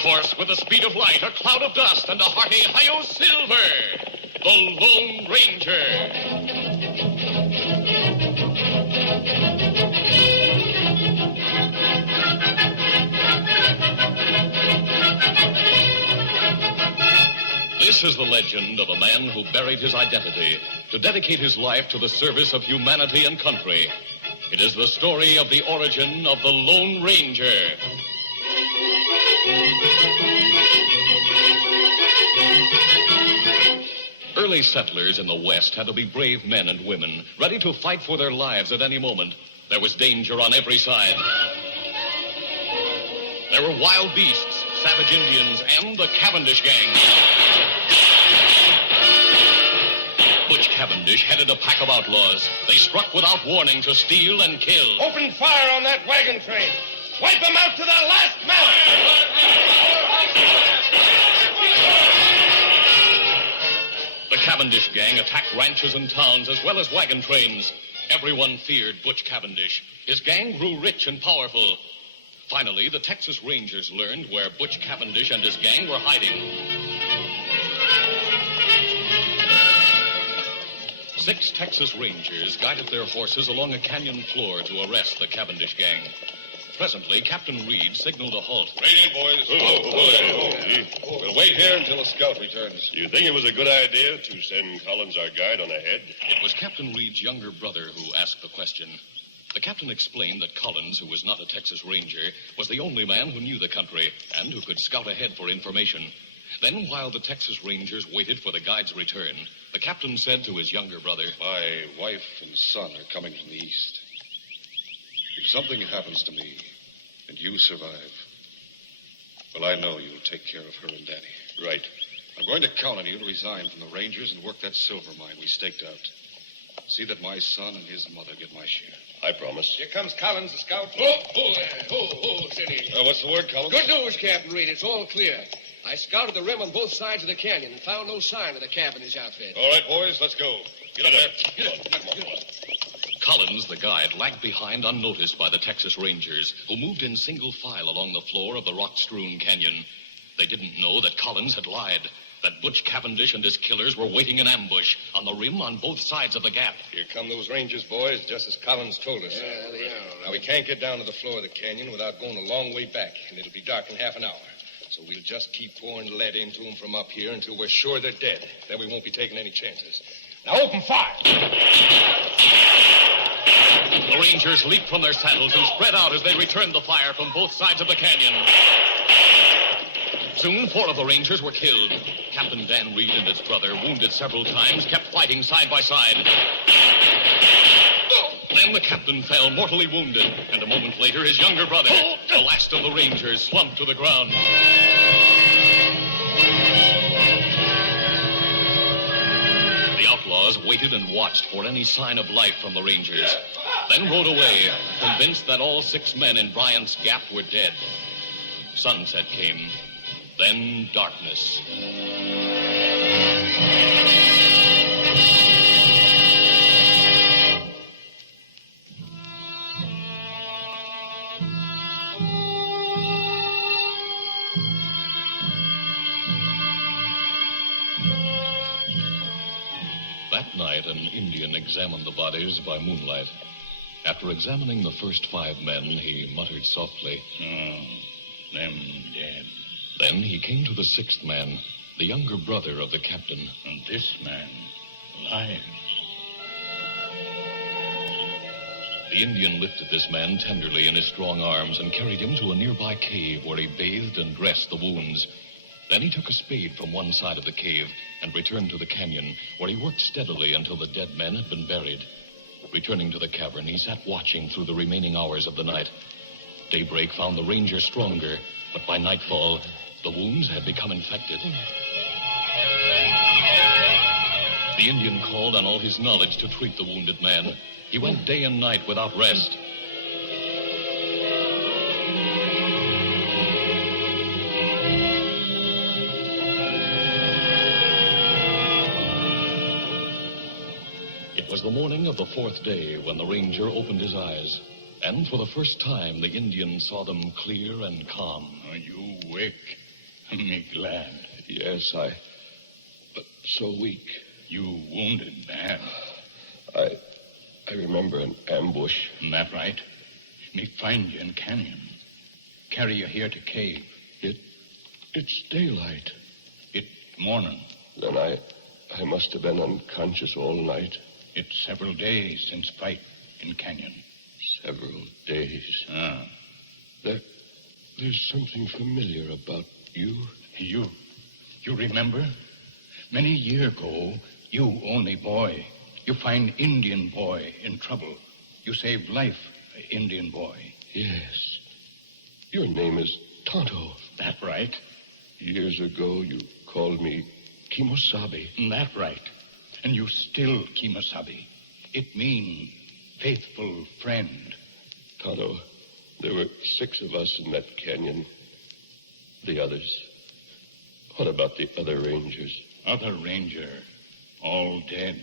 horse with the speed of light, a cloud of dust, and a hearty hi-yo silver. The Lone Ranger. This is the legend of a man who buried his identity to dedicate his life to the service of humanity and country. It is the story of the origin of the Lone Ranger. Early settlers in the West had to be brave men and women, ready to fight for their lives at any moment. There was danger on every side. There were wild beasts, savage Indians, and the Cavendish gang. Butch Cavendish headed a pack of outlaws. They struck without warning to steal and kill. Open fire on that wagon train. Wipe them out to the last man. The Cavendish gang attacked ranches and towns as well as wagon trains. Everyone feared Butch Cavendish. His gang grew rich and powerful. Finally, the Texas Rangers learned where Butch Cavendish and his gang were hiding. 6 Texas Rangers guided their horses along a canyon floor to arrest the Cavendish gang. Presently, Captain Reed signaled a halt. Ready, boys. We'll wait here until a scout returns. You think it was a good idea to send Collins, our guide, on ahead? It was Captain Reed's younger brother who asked the question. The captain explained that Collins, who was not a Texas Ranger, was the only man who knew the country and who could scout ahead for information. Then, while the Texas Rangers waited for the guide's return, the captain said to his younger brother, "My wife and son are coming from the east. If something happens to me and you survive, well, I know you'll take care of her and Daddy." Right. I'm going to count on you to resign from the Rangers and work that silver mine we staked out. See that my son and his mother get my share. I promise. Here comes Collins, the scout. Steady. What's the word, Collins? Good news, Captain Reed. It's all clear. I scouted the rim on both sides of the canyon and found no sign of the Cavendish outfit. All right, boys, let's go. Get up there. Get up. Collins, the guide, lagged behind unnoticed by the Texas Rangers, who moved in single file along the floor of the rock-strewn canyon. They didn't know that Collins had lied, that Butch Cavendish and his killers were waiting in ambush on the rim on both sides of the gap. Here come those Rangers, boys, just as Collins told us. Yeah, they are. Now, we can't get down to the floor of the canyon without going a long way back, and it'll be dark in half an hour. So we'll just keep pouring lead into them from up here until we're sure they're dead. Then we won't be taking any chances. Now, open fire! The Rangers leaped from their saddles and spread out as they returned the fire from both sides of the canyon. Soon, 4 of the Rangers were killed. Captain Dan Reed and his brother, wounded several times, kept fighting side by side. Then the captain fell mortally wounded, and a moment later, his younger brother, the last of the Rangers, slumped to the ground. The outlaws waited and watched for any sign of life from the Rangers, then rode away, convinced that all 6 men in Bryant's Gap were dead. Sunset came, then darkness. That night, an Indian examined the bodies by moonlight. After examining the first 5 men, he muttered softly, Them dead. Then he came to the 6th man, the younger brother of the captain. And this man, alive. The Indian lifted this man tenderly in his strong arms and carried him to a nearby cave where he bathed and dressed the wounds. Then he took a spade from one side of the cave and returned to the canyon, where he worked steadily until the dead men had been buried. Returning to the cavern, he sat watching through the remaining hours of the night. Daybreak found the Ranger stronger, but by nightfall, the wounds had become infected. The Indian called on all his knowledge to treat the wounded man. He went day and night without rest. It was the morning of the 4th day when the Ranger opened his eyes. And for the first time, the Indian saw them clear and calm. Are you awake? Me glad. Yes, but so weak. You wounded bad. I remember an ambush. That right? Me find you in canyon. Carry you here to cave. It's daylight. It morning. Then I must have been unconscious all night. It's several days since fight in canyon. Several days. Ah. There's something familiar about you. You remember? Many year ago, you only boy. You find Indian boy in trouble. You saved life, Indian boy. Yes. Your name is Tonto. That right? Years ago, you called me Kimosabe. That right. And you still Kimosabe. It mean faithful friend. Tonto, there were 6 of us in that canyon. The others. What about the other rangers? Other ranger, all dead.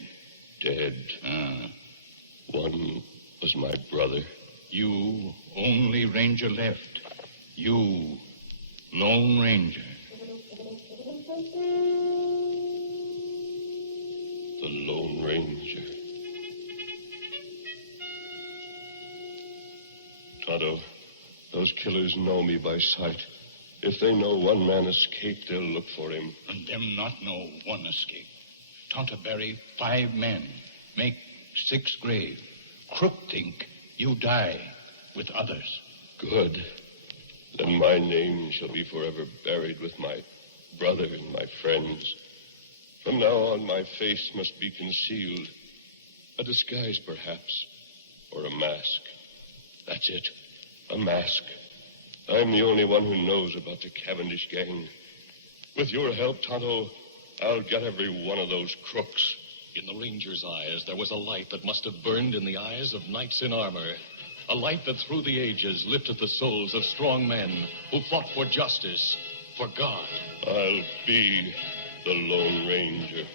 Dead. Ah. One was my brother. You only ranger left. You, Lone Ranger. The Lone Ranger. Tonto, those killers know me by sight. If they know one man escaped, they'll look for him. And them not know one escape. Tonto bury 5 men. Make 6 grave. Crook think you die with others. Good. Then my name shall be forever buried with my brother and my friends. From now on, my face must be concealed. A disguise, perhaps. Or a mask. That's it. A mask. I'm the only one who knows about the Cavendish gang. With your help, Tonto, I'll get every one of those crooks. In the ranger's eyes, there was a light that must have burned in the eyes of knights in armor. A light that through the ages lifted the souls of strong men who fought for justice, for God. I'll be the Lone Ranger.